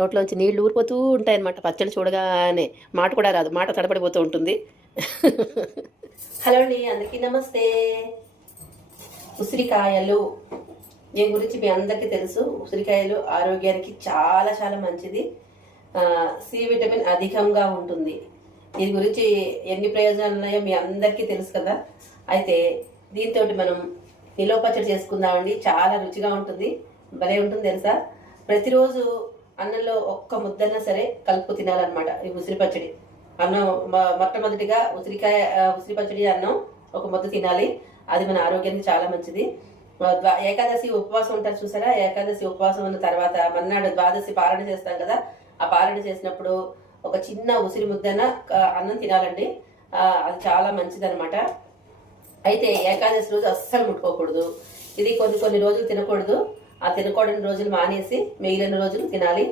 నోట్లోంచి నీళ్ళు ఊరిపోతూ ఉంటాయన్నమాట. పచ్చడి చూడగానే మాట కూడా రాదు. మాట తడబడిపోతూ ఉంటుంది. హలో అండి అందరికీ నమస్తే. ఉసిరికాయలు. దీని గురించి మీ అందరికీ తెలుసు. ఉసిరికాయలు ఆరోగ్యానికి చాలా చాలా మంచిది. సి విటమిన్ అధికంగా ఉంటుంది. దీని గురించి ఎన్ని ప్రయోజనాలు ఉన్నాయో మీ అందరికీ తెలుసు కదా. అయితే దీంతో మనం నిలవ పచ్చడి చేసుకుందామండి. చాలా రుచిగా ఉంటుంది. భలే ఉంటుంది తెలుసా? ప్రతిరోజు అన్నంలో ఒక్క ముద్దన్నా సరే కలుపు తినాలన్నమాట ఈ ఉసిరి పచ్చడి. అన్నం మొట్టమొదటిగా ఉసిరికాయ ఉసిరి పచ్చడి అన్నం ఒక ముద్ద తినాలి. అది మన ఆరోగ్యానికి చాలా మంచిది. ఏకాదశి ఉపవాసం ఉంటారు చూసారా? ఏకాదశి ఉపవాసం ఉన్న తర్వాత మర్నాడు ద్వాదశి పాలన చేస్తాం కదా ఆ పాలన చేసినప్పుడు ఒక చిన్న ఉసిరి ముద్దన అన్నం తినాలండి. అది చాలా మంచిదన్నమాట. అయితే ఏకాదశి రోజు అస్సలు ముట్టుకోకూడదు. ఇది కొన్ని కొన్ని రోజులు తినకూడదు. ఆ తినకూడని రోజులు మానేసి మిగిలిన రోజులు తినాలి.